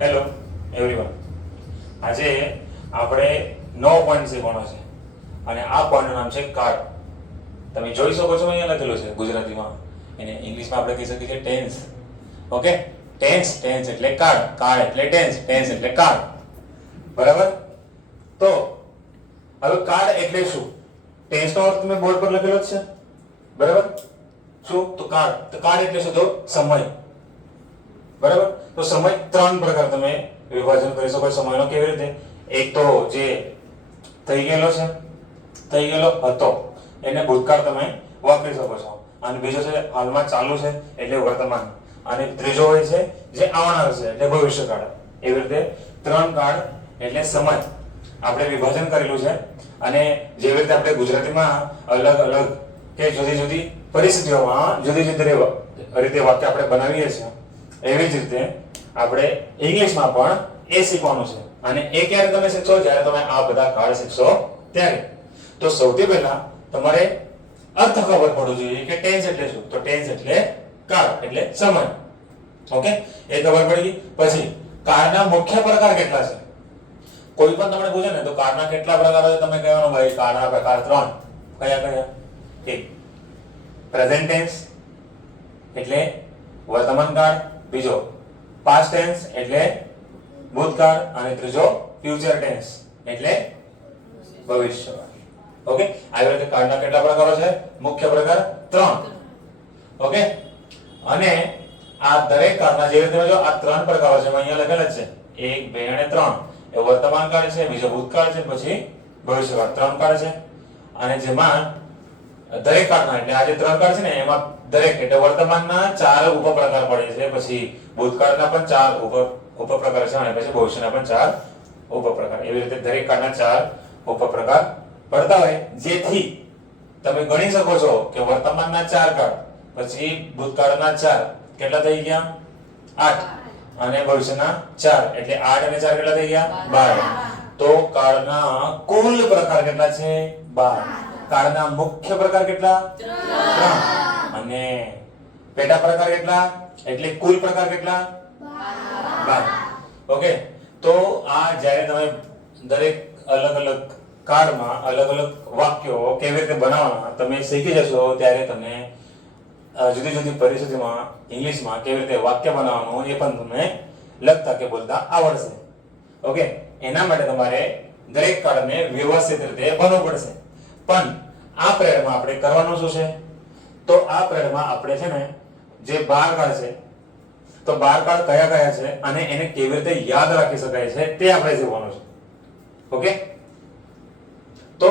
Hello everyone, આજે આપણે નવો પોઈન્ટ શીખવાનો છે અને આ પોઈન્ટનું નામ છે કાર્ડ. તમે જોઈ શકો છો અહીંયા લખેલું છે ગુજરાતીમાં, એને ઇંગ્લિશમાં આપણે કહી શકીએ છીએ ટેન્સ. ઓકે, ટેન્સ ટેન્સ એટલે કાર્ડ, કાર્ડ એટલે ટેન્સ, ટેન્સ એટલે કાર્ડ. બરાબર? તો હવે કાર્ડ એટલે શું? ટેન્સનો અર્થ તમે બોર્ડ પર લખેલો જ છે. બરાબર? શું? તો કાર્ડ એટલે શું? તો સમય. બરાબર? તો સમય ત્રણ પ્રકાર તમે વિભાજન કરી શકો સમયનો. કેવી રીતે? એક તો જે થઈ ગયેલો છે, થઈ ગયેલો હતો, એને ભૂતકાળ તમે વાપરી શકો છો. અને બીજો છે હાલમાં ચાલુ છે એટલે વર્તમાન. અને ત્રીજો હોય છે જે આવનાર છે એટલે ભવિષ્યકાળ. એવી રીતે ત્રણ કાળ એટલે સમય આપણે વિભાજન કરેલું છે. અને જેવી રીતે આપણે ગુજરાતીમાં અલગ અલગ કે જુદી જુદી પરિસ્થિતિઓમાં જુદી જુદી રીતે વાક્ય આપણે બનાવીએ છીએ, એવી જ રીતે આપણે ઇંગ્લિશમાં પણ એ શીખવાનું છે. અને એ ક્યારે તમે શીખશો? જ્યારે તમે આ બધા કાર્ડ શીખશો ત્યારે. તો સૌથી પહેલા તમારે અર્થ ખબર પડવો જોઈએ કે ટેન્સ એટલે શું. તો ટેન્સ એટલે કાળ એટલે સમય. ઓકે, એ ખબર પડી ગઈ. પછી કાળના મુખ્ય પ્રકાર કેટલા છે? કોઈ પણ તમને પૂછે ને તો કાળના કેટલા પ્રકાર છે, તમે કહેવાનું ભાઈ કાળના પ્રકાર ત્રણ. કયા કયા? એક પ્રેઝન્ટ ટેન્સ એટલે વર્તમાન કાળ, બીજો પાસ્ટ ટેન્સ એટલે ભૂતકાળ, અને ત્રીજો ફ્યુચર ટેન્સ એટલે ભવિષ્યકાળ. ઓકે, આવી રીતે કાર્ડના કેટલા પ્રકારો છે? મુખ્ય પ્રકાર ત્રણ. ઓકે, અને આ દરેક કાર્ડના જે રીતે જો આ ત્રણ પ્રકારો છે અહીંયા લખેલા છે, 1 2 અને 3. એ વર્તમાન કાળ છે, બીજો ભૂતકાળ છે, પછી ભવિષ્યકાળ. ત્રણ કાળ છે. અને જેમાં દરેક કાળના એટલે આ જે ત્રણ કાળ છે ને એમાં દરેક એટલે વર્તમાનના 4 ઉપપ્રકાર પડે છે, પછી ભૂતકાળના પણ 4 ઉપપ્રકાર છે, અને પછી ભવિષ્યના પણ 4 ઉપપ્રકાર. એવી રીતે દરેક કાળના 4 ઉપપ્રકાર પડતા હોય, જેથી તમે ગણી શકો છો કે વર્તમાનના 4 કાળ, પછી ભૂતકાળના 4 કેટલા થઈ ગયા? 8. અને ભવિષ્યના 4 એટલે 8 અને 4 કેટલા થઈ ગયા? 12. તો કાળના કુલ પ્રકાર કેટલા છે? 12. કાળના મુખ્ય પ્રકાર કેટલા? 3. અને પેટા પ્રકાર કેટલા? એટલે કુલ પ્રકાર કેટલા? 12. ઓકે, તો આ જ્યારે તમે દરેક અલગ અલગ કાળમાં અલગ અલગ વાક્યો કેવી રીતે બનાવવાના તમે શીખી જશો, ત્યારે તમને જુદી જુદી પરિસ્થિતિમાં ઇંગ્લિશમાં કેવી રીતે વાક્ય બનાવવાનું એ પણ તમને લખતા કે બોલતા આવડશે. ઓકે, એના માટે તમારે દરેક કાળને વ્યવસ્થિત રીતે ભણવું પડશે. પણ આ પીરિયડમાં આપણે કરવાનું શું છે? તો આ પીરિયડમાં આપણે છે ને જે 12 કાળ છે, તો 12 કાળ કયા કયા છે અને એને કેવી રીતે યાદ રાખી શકાય છે તે આપણે શીખવાનું છે. ઓકે, તો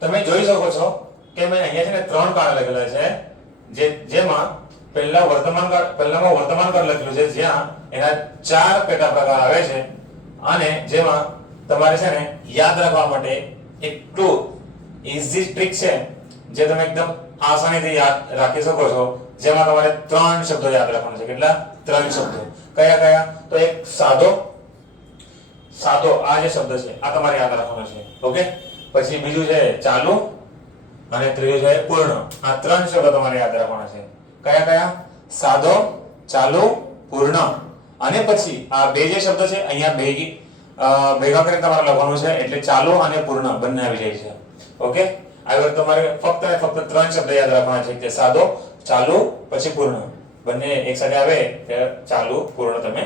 તમે જોઈ શકો છો કે મેં અહીંયા છે ને 3 કાળ લખેલા છે, જેમાં પહેલામાં વર્તમાન કાળ લખેલું છે, જ્યાં એના 4 પેટા પ્રકાર આવે છે. અને જેમાં તમારે છે ને યાદ રાખવા માટે એટલું ઈઝી ટ્રીક છે જે તમે એકદમ આસાનીથી યાદ રાખી શકો છો. જેમાં તમારે 3 શબ્દો યાદ રાખવાના છે. કેટલા? 3 શબ્દો. કયા કયા? તો એક સાદો આ જે શબ્દ છે આ તમારે યાદ રાખવાનો છે. ઓકે, પછી બીજું છે ચાલુ, અને ત્રીજું છે પૂર્ણ. આ 3 શબ્દો તમારે યાદ રાખવાના છે. કયા કયા? સાદો, ચાલુ, પૂર્ણ. અને પછી આ બે જે શબ્દ છે અહીંયા ભેગા કરીને તમારે લખવાનું છે, એટલે ચાલુ અને પૂર્ણ બંને આવી જાય છે. ઓકે, આગળ તમારે ફક્ત ને ફક્ત 3 શબ્દ યાદ રાખવાના છે, કે સાદો, ચાલુ, પછી પૂર્ણ. બંને એક સાથે આવે કે ચાલુ, પૂર્ણ તમે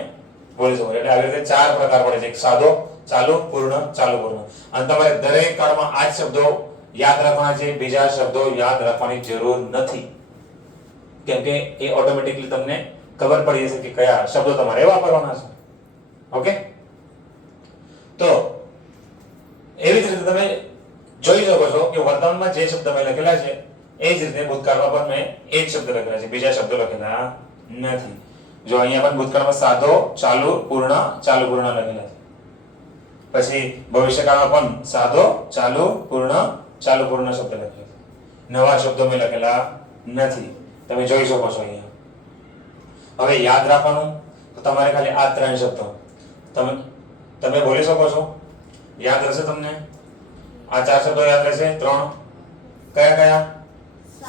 બોલી શકો. એટલે આવી રીતે 4 પ્રકાર પડે છે: સાદો, ચાલુ, પૂર્ણ, ચાલુ, પૂર્ણ. અને તમારે દરેક કાળમાં આ જ શબ્દો યાદ રાખવાના છે. બીજા શબ્દો યાદ રાખવાની જરૂર નથી, કેમ કે એ ઓટોમેટિકલી તમને ખબર પડી જશે કે કયા શબ્દો તમારે વાપરવાના છે. ઓકે, તો એવી જ રીતે તમે જોઈ શકો છો કે વર્તમાનમાં જે શબ્દ મેં લખેલા છે એ જ રીતે ભૂતકાળમાં પણ મેં એ જ શબ્દ લખેલા છે, બીજા શબ્દો લખેલા નથી. જો અહીંયા પણ ભૂતકાળમાં સાદો, ચાલુ, પૂર્ણ, ચાલુ, પૂર્ણ લખેલા છે. પછી ભવિષ્યકાળમાં પણ સાદો, ચાલુ, પૂર્ણ, ચાલુ, પૂર્ણ શબ્દ લખેલા છે. નવા શબ્દો મેં લખેલા નથી. તમે જોઈ શકો છો અહીંયા. હવે યાદ રાખવાનું તો તમારે ખાલી આ 3 શબ્દો તમે બોલી શકો છો. યાદ રહેશે તમને? આ 4 શબ્દો યાદ રહેશે. 3 કયા કયા?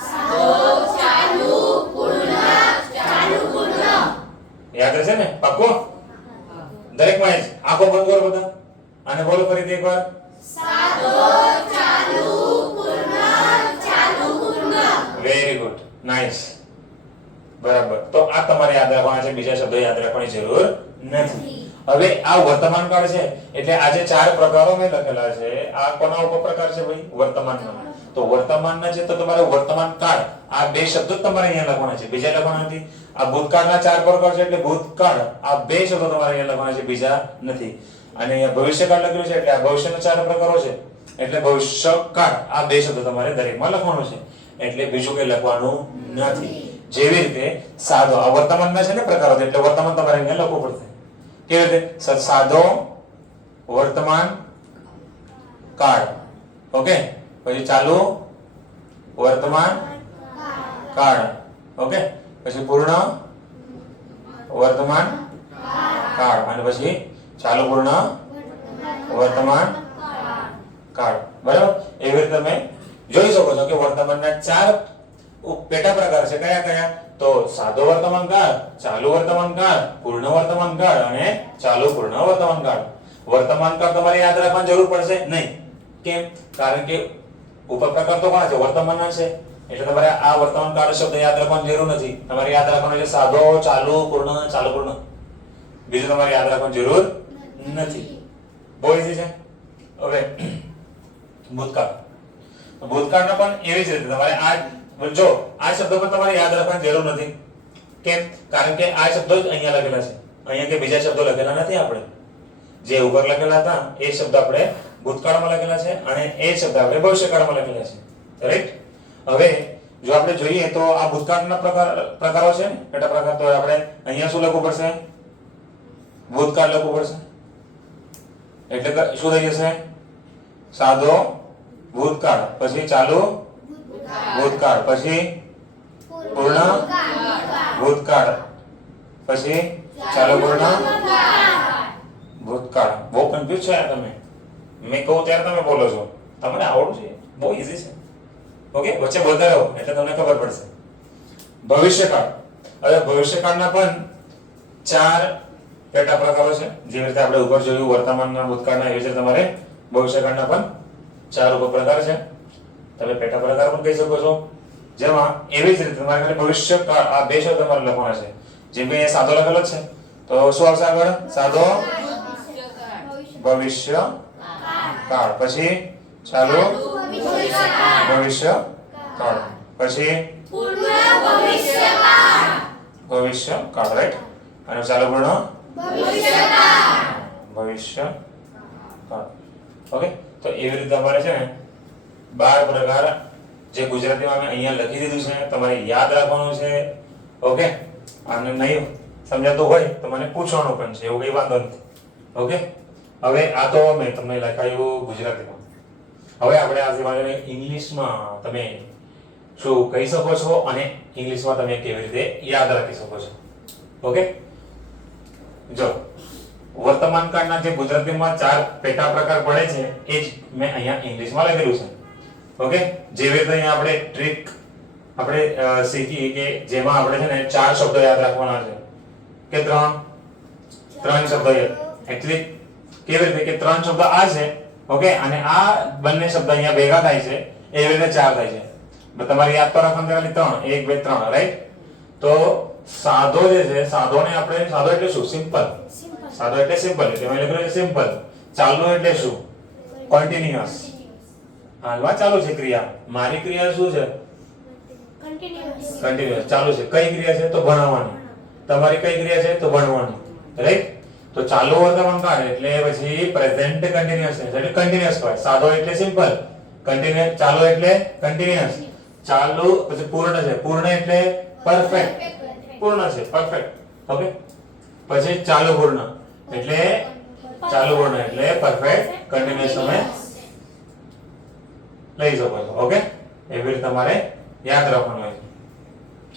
સાદો, ચાલુ, પૂર્ણ, ચાલુ, પૂર્ણ. યાદ રહેશે ને? પાક્કું? દરેકમાં એ જ. આંખો બંધ કરો બધા અને બોલો ફરીથી એકવાર. સાદો ચાલુ પૂર્ણ ચાલુ પૂર્ણ. વેરી ગુડ, નાઇસ, બરાબર. તો આ તમારે યાદ રાખવાના છે, બીજા શબ્દો યાદ રાખવાની જરૂર નથી. હવે આ વર્તમાન કાળ છે એટલે આ જે ચાર પ્રકારો મેં લખેલા છે આ કોના ઉપર પ્રકાર છે ભાઈ? વર્તમાનના. તો વર્તમાનના છે તો તમારે વર્તમાન કાળ આ બે શબ્દો જ તમારે અહીંયા લખવાના છે, બીજા લખવાના નથી. આ ભૂતકાળના ચાર પ્રકાર છે એટલે ભૂતકાળ આ બે શબ્દો તમારે અહીંયા લખવાના છે, બીજા નથી. અને અહીંયા ભવિષ્યકાળ લખ્યું છે એટલે આ ભવિષ્યના ચાર પ્રકારો છે એટલે ભવિષ્યકાળ આ બે શબ્દો તમારે દરેકમાં લખવાનું છે, એટલે બીજું કંઈ લખવાનું નથી. જેવી રીતે સાદો આ વર્તમાનના છે ને પ્રકારો છે એટલે વર્તમાન તમારે અહીંયા લખવું પડશે. કેવી રીતે? સાદો વર્તમાન કાળ, ઓકે. પછી ચાલુ વર્તમાન કાળ, ઓકે. પછી પૂર્ણ વર્તમાન કાળ અને પછી ચાલુ પૂર્ણ વર્તમાન કાળ, બરાબર. એવી રીતે તમે જોઈ શકો છો કે વર્તમાનના ચાર પેટા પ્રકાર છે. કયા કયા? તો સાદો વર્તમાન કાળ, ચાલુ વર્તમાન કાળ, પૂર્ણ વર્તમાન કાળ અને ચાલુ પૂર્ણ વર્તમાન કાળ. વર્તમાન કાળ તમારે યાદ રાખવાની જરૂર પડશે નહીં. કેમ? કારણ કે ઉપર પ્રકાર તો કોના છે? વર્તમાનના છે. એટલે તમારે આ વર્તમાન કાળ શબ્દ યાદ રાખવાની જરૂર નથી. તમારે યાદ રાખવાનું છે સાદો, ચાલુ, પૂર્ણ, ચાલુ પૂર્ણ. બીજું તમારે યાદ રાખવાની જરૂર નથી. બહુ ઈઝી છે. હવે ભૂતકાળ. ભૂતકાળના પણ એવી જ રીતે તમારે આ જો આ શબ્દો પણ તમારે યાદ રાખવાની જરૂર નથી. કેમ? કારણ કે આ શબ્દો જ અહીંયા લખેલા છે, અહીંયા કે બીજા શબ્દો લખેલા નથી. આપણે જે ઉપર લખેલા હતા એ શબ્દ આપણે ભૂતકાળમાં લખેલા છે અને એ શબ્દ આપણે ભવિષ્યકાળમાં લખેલા છે, રાઈટ. હવે જો આપણે જોઈએ તો આ ભૂતકાળના પ્રકારો છે ને પેટા પ્રકાર, તો આપણે અહીંયા શું લખવું પડશે? ભૂતકાળ લખવું પડશે. એટલે શું થઈ જશે? સાદો ભૂતકાળ, પછી ચાલુ ભૂતકાળ, પછી પૂર્ણ ભૂતકાળ, પછી ચાલુ પૂર્ણ ભૂતકાળ. બહુ કન્ફ્યુઝ છે તમે. મેં કહું ત્યારે તમે બોલો છો, તમને આવડું છે, બહુ ઈઝી છે. ઓકે, વચ્ચે બોલતા રહો એટલે તમને ખબર પડશે. ભવિષ્યકાળ. હવે ભવિષ્યકાળના પણ ચાર પેટા પ્રકારો છે. જેવી રીતે આપણે ઉપર જોયું વર્તમાનના, ભૂતકાળના, એવી રીતે તમારે ભવિષ્યકાળના પણ ચાર ઉપપ્રકાર છે. તમે પેટા પ્રકાર પણ કહી શકો છો. જેમાં એવી જ રીતે તમારે ખાલી ભવિષ્યકાળ આ બે શબ્દ તમારે લખવાના છે. જેમ કે અહીંયા સાદો લખેલો છે તો શું આવશે આગળ? સાદો ભવિષ્ય કાળ, પછી ચાલુ ભવિષ્ય કાળ, પછી ભવિષ્ય કાળ, રાઈટ. અને ચાલુ પૂર્ણ ભવિષ્ય કાળ, ઓકે. તો એવી રીતે તમારે છે ને 12 પ્રકાર જે ગુજરાતીમાં મેં અહીંયા લખી દીધું છે તમારે યાદ રાખવાનું છે, ઓકે. અને નહીં સમજાતું હોય તો મને પૂછવાનું પણ છે, એવું કઈ વાંધો નથી, ઓકે. હવે આ તો મેં તમને લખાયું ગુજરાતીમાં. હવે આપણે આ સિવાય ઇંગ્લિશમાં તમે શું કહી શકો છો અને ઇંગ્લિશમાં તમે કેવી રીતે યાદ રાખી શકો છો, ઓકે. જો વર્તમાન કાળના જે ગુજરાતીમાં ચાર પેટા પ્રકાર પડે છે એ જ મેં અહીંયા ઇંગ્લિશમાં લખેલું છે, ઓકે. જેવી રીતે અહીંયા આપણે ટ્રીક આપણે શીખી કે જેમાં આપણે છે ને ચાર શબ્દો યાદ રાખવાના છે કે ત્રણ શબ્દો એકચ્યુઅલી કેવી રીતે કે ત્રણ શબ્દ આ છે, ઓકે. અને આ બંને શબ્દ અહીંયા ભેગા થાય છે એવી રીતે ચાર થાય છે. તમારે યાદ તો રાખવાનું ખાલી 3 1 2 3, રાઈટ. તો સાદો જે છે સાદોને આપણે સાદો એટલે શું? સિમ્પલ. સાદો એટલે સિમ્પલ, એટલે મેં લખ્યું છે સિમ્પલ. ચાલુ એટલે શું? કન્ટિન્યુઅસ. હાલમાં ચાલુ છે ક્રિયા. મારી ક્રિયા શું છે? કન્ટિન્યુઅસ ચાલુ છે. કઈ ક્રિયા છે? તો ભણવાની. તમારી કઈ ક્રિયા છે? તો ભણવાની, રાઈટ. તો ચાલુ વર્તમાન કાળ એટલે પછી પ્રેઝન્ટ કન્ટિન્યુઅસ એટલે કન્ટિન્યુઅસ હોય. સાદો એટલે સિમ્પલ, કન્ટિન્યુઅસ. ચાલુ એટલે કન્ટિન્યુઅસ. ચાલુ પછી પૂર્ણ છે. પૂર્ણ એટલે પરફેક્ટ. પૂર્ણ છે, પરફેક્ટ, ઓકે. પછી ચાલુ પૂર્ણ એટલે પરફેક્ટ કન્ટિન્યુઅસ તમે લઈ શકો છો, ઓકે. એવી રીતે તમારે યાદ રાખવાનું હોય છે.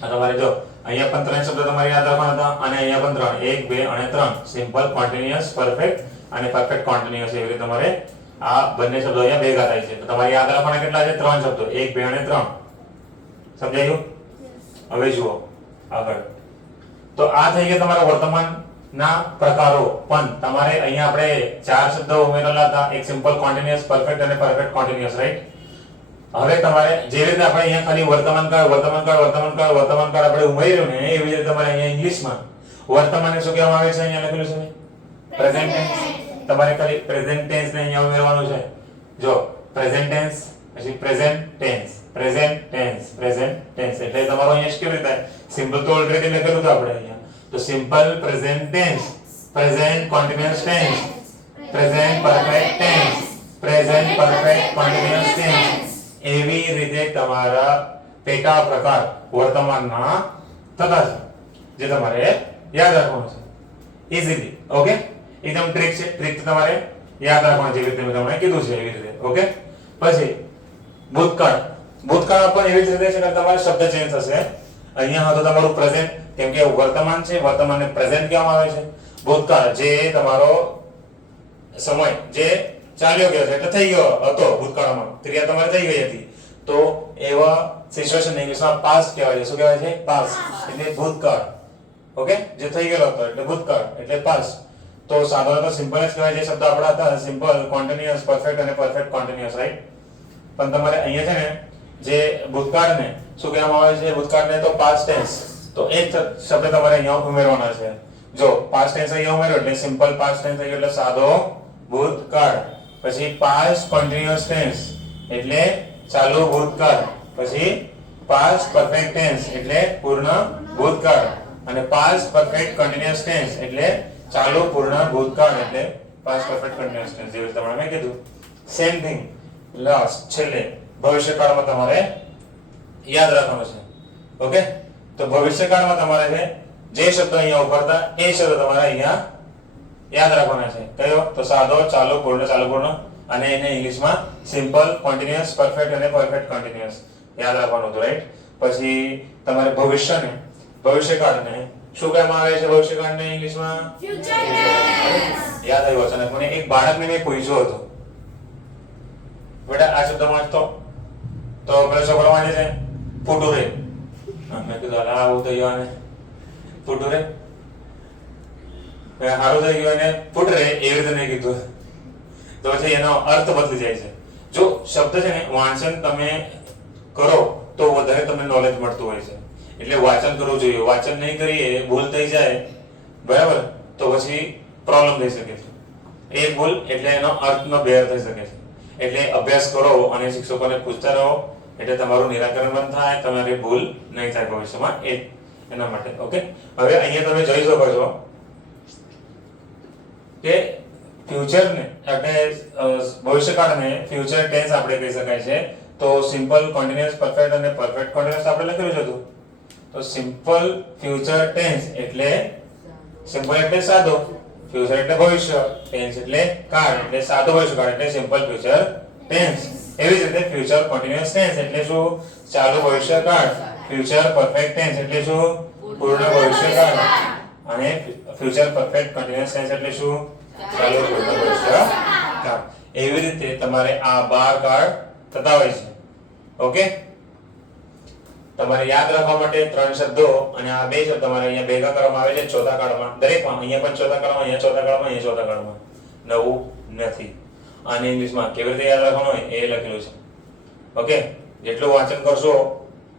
આ તમારે જો અહીંયા પણ 3 શબ્દ તમારે યાદ રાખવાના હતા અને અહીંયા પણ 3 1 2 અને 3 સિમ્પલ, કન્ટિન્યુઅસ, પરફેક્ટ અને પરફેક્ટ કન્ટિન્યુઅસ. એવી રીતે તમારે આ બંને શબ્દો અહીંયા ભેગા થાય છે. તો તમારે યાદ રાખવાના કેટલા છે? 3 શબ્દો 1 2 અને 3. સમજાયું? હવે જુઓ આગળ. તો આ થઈ ગયા તમારા વર્તમાન ના પ્રકારો પણ તમારે અહીંયા આપણે ચાર શબ્દો ઉમેરેલા હતા, એક સિમ્પલ કોન્ટિન્યુઅસ, પરફેક્ટ અને પરફેક્ટ કોન્ટિન્યુઅસ, રાઈટ? હવે તમારે જે રીતે આપણે અહીંયા ખાલી વર્તમાન કાળ આપણે ઉમેર્યું ને એવી રીતે તમારે અહીંયા ઇંગ્લિશમાં વર્તમાનને શું કહેવામાં આવે છે? અહીંયા લખેલું છે પ્રેઝન્ટ ટેન્સ. તમારે ખાલી પ્રેઝન્ટ ટેન્સ ને અહીંયા ઉમેરવાનું છે. જો પ્રેઝન્ટ ટેન્સ, પછી present tense, present tense, present tense. એટલે તમારો અહીંયા કેવી રીતે સિમ્પલ તો ઓલરેડી લખેલું હતું આપણે અહીંયા. તો simple present tense, present continuous tense, present perfect tense, present perfect continuous tense. એવી રીતે તમારા પેટા પ્રકાર વર્તમાનના થતા છે, જે તમારે યાદ રાખવાનું છે ઈઝીલી. ઓકે, એકદમ ટ્રિક છે. ટ્રિક તમારે યાદ રાખવાની, જેવી રીતે મેં તમને કીધું છે એવી રીતે. ઓકે, પછી ભૂતકાળ. ભૂતકાળ પણ એવી જ રીતે છે કે તમારે શબ્દ ચેન્જ થશે. અહીંયા હતો તમારું પ્રેઝન્ટ, કેમ કે વર્તમાન છે, વર્તમાનને પ્રેઝન્ટ કહેવામાં આવે છે. ભૂતકાળ જે તમારો સમય જે ચાલ્યો ગયો છે, એટલે થઈ ગયો હતો ભૂતકાળમાં, ક્રિયા તમારે થઈ ગઈ હતી, તો એવા સિચ્યુએશન ઇંગ્લિશમાં પાસ્ટ કહેવાય છે. શું કહેવાય છે? પાસ્ટ. એટલે ભૂતકાળ. ઓકે, જે થઈ ગયેલો હતો એટલે ભૂતકાળ એટલે પાસ્ટ. તો સાધારણ તો સિમ્પલ જ કહેવાય. જે શબ્દ આપણા હતા સિમ્પલ, કોન્ટિન્યુઅસ, પરફેક્ટ અને પરફેક્ટ કોન્ટિન્યુઅસ, રાઈટ? પણ તમારે અહીંયા છે ને જે ભૂતકાળને શું કહેવામાં આવે છે? ભૂતકાળને તો પાસ્ટ ટેન્સ. તો એક શબ્દ તમારે અહીંયા ઉમેરવાનો છે. જો પાસ્ટ ટેન્સ અહીંયા ઉમેરો એટલે સિમ્પલ પાસ્ટ ટેન્સ થઈ ગયો, એટલે સાદો ભૂતકાળ. પછી પાસ્ટ કન્ટિન્યુઅસ ટેન્સ એટલે ચાલુ ભૂતકાળ. પછી પાસ્ટ પરફેક્ટ ટેન્સ એટલે પૂર્ણ ભૂતકાળ. અને પાસ્ટ પરફેક્ટ કન્ટિન્યુઅસ ટેન્સ એટલે ચાલુ પૂર્ણ ભૂતકાળ, એટલે પાસ્ટ પરફેક્ટ કન્ટિન્યુઅસ ટેન્સ. જેવી તમને મેં કીધું સેમ થિંગ લાસ્ટ છેલ્લે ભવિષ્યકાળમાં તમારે યાદ રાખવાનું છે. ઓકે, તો ભવિષ્યકાળમાં તમારે છે જે શબ્દ અહીંયા ઉભરતા એ શબ્દ તમારે અહીંયા યાદ રાખવાના છે. કયો? તો સાદો, ચાલુ, પૂર્ણ, ચાલુ, પૂર્ણ. અને એને ઇંગ્લિશમાં સિમ્પલ, કોન્ટિન્યુઅસ, પરફેક્ટ અને પરફેક્ટ કોન્ટિન્યુઅસ યાદ રાખવાનું હતું, રાઈટ? પછી તમારે ભવિષ્યને, ભવિષ્યકાળને શું કહેવામાં આવે છે? ભવિષ્યકાળને ઇંગ્લિશમાં ફ્યુચર ટેન્સ. યાદ આવ્યું અચાનક મને. એક બાળકને મેં પૂછ્યું હતું, બેટા આ શબ્દ વાંચતો, તો પેલો છોકરો વાંચે છે ફૂટુરે. મેં કીધું અલા આવું થઈ ગયું, ફૂટુરે સારું થઈ ગયું, અને ફૂટરે એવી રીતે મેં કીધું, તો પછી એનો અર્થ બદલી જાય છે. જો શબ્દ છે ને વાંચન તમે કરો તો વધારે તમને નોલેજ મળતું હોય છે. એટલે વાંચન કરવું જોઈએ. વાંચન નહીં કરીએ, ભૂલ થઈ જાય, બરાબર, તો પછી પ્રોબ્લેમ થઈ શકે છે. એક ભૂલ એટલે એનો અર્થનો ભેર થઈ શકે છે. એટલે અભ્યાસ કરો અને શિક્ષકોને પૂછતા રહો, એટલે તમારું નિરાકરણ પણ થાય, તમારી ભૂલ નહીં થાય ભવિષ્યમાં. એના માટે. ઓકે, હવે અહીંયા તમે જોઈ શકો છો કે ફ્યુચરને એટલે ભવિષ્યકાળને ફ્યુચર ટેન્સ આપણે કહી શકાય છે. તો સિમ્પલ, કોન્ટિન્યુઅસ, પરફેક્ટ અને પરફેક્ટ કોન્ટિન્યુઅસ આપણે લખેલું છે હતું. તો સિમ્પલ ફ્યુચર ટેન્સ એટલે સિમ્પલ એટલે સાદો, ફ્યુચર એટલે ભવિષ્ય, ટેન્સ એટલે કાળ એટલે સાદો ભવિષ્યકાળ એટલે સિમ્પલ ફ્યુચર ટેન્સ. એવી જ રીતે ફ્યુચર કોન્ટિન્યુઅસ ટેન્સ એટલે શું? ચાલુ ભવિષ્યકાળ. ફ્યુચર પરફેક્ટ ટેન્સ એટલે શું? પૂર્ણ ભવિષ્યકાળ. અને ફ્યુચર પરફેક્ટ કન્ટિન્યુઅસ ટેન્સ એટલે શું? ચાલુ પૂર્ણ ભવિષ્યકાળ. એવી રીતે તમારે આ 12 કાળ થતા હોય છે. ઓકે, તમારે યાદ રાખવા માટે 3 શબ્દો અને આ 2 શબ્દ તમારે અહીંયા ભેગા કરવામાં આવે છે ચોથા કાળમાં. દરેકમાં અહીંયા પણ ચોથા કાળમાં, અહીંયા ચોથા કાળમાં, અહીંયા ચોથા કાળમાં. નવું નથી. અને ઇંગ્લિશમાં કેવી રીતે યાદ રાખવાનું હોય એ લખેલું છે. ઓકે, જેટલું વાંચન કરશો,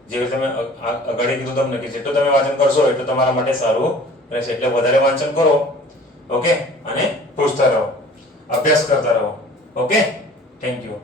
જેવી તમે આગળ કીધું તમને કે જેટલું તમે વાંચન કરશો એટલું તમારા માટે સારું રહેશે. એટલે વધારે વાંચન કરો. ઓકે, અને પૂછતા રહો, અભ્યાસ કરતા રહો. Okay, thank you.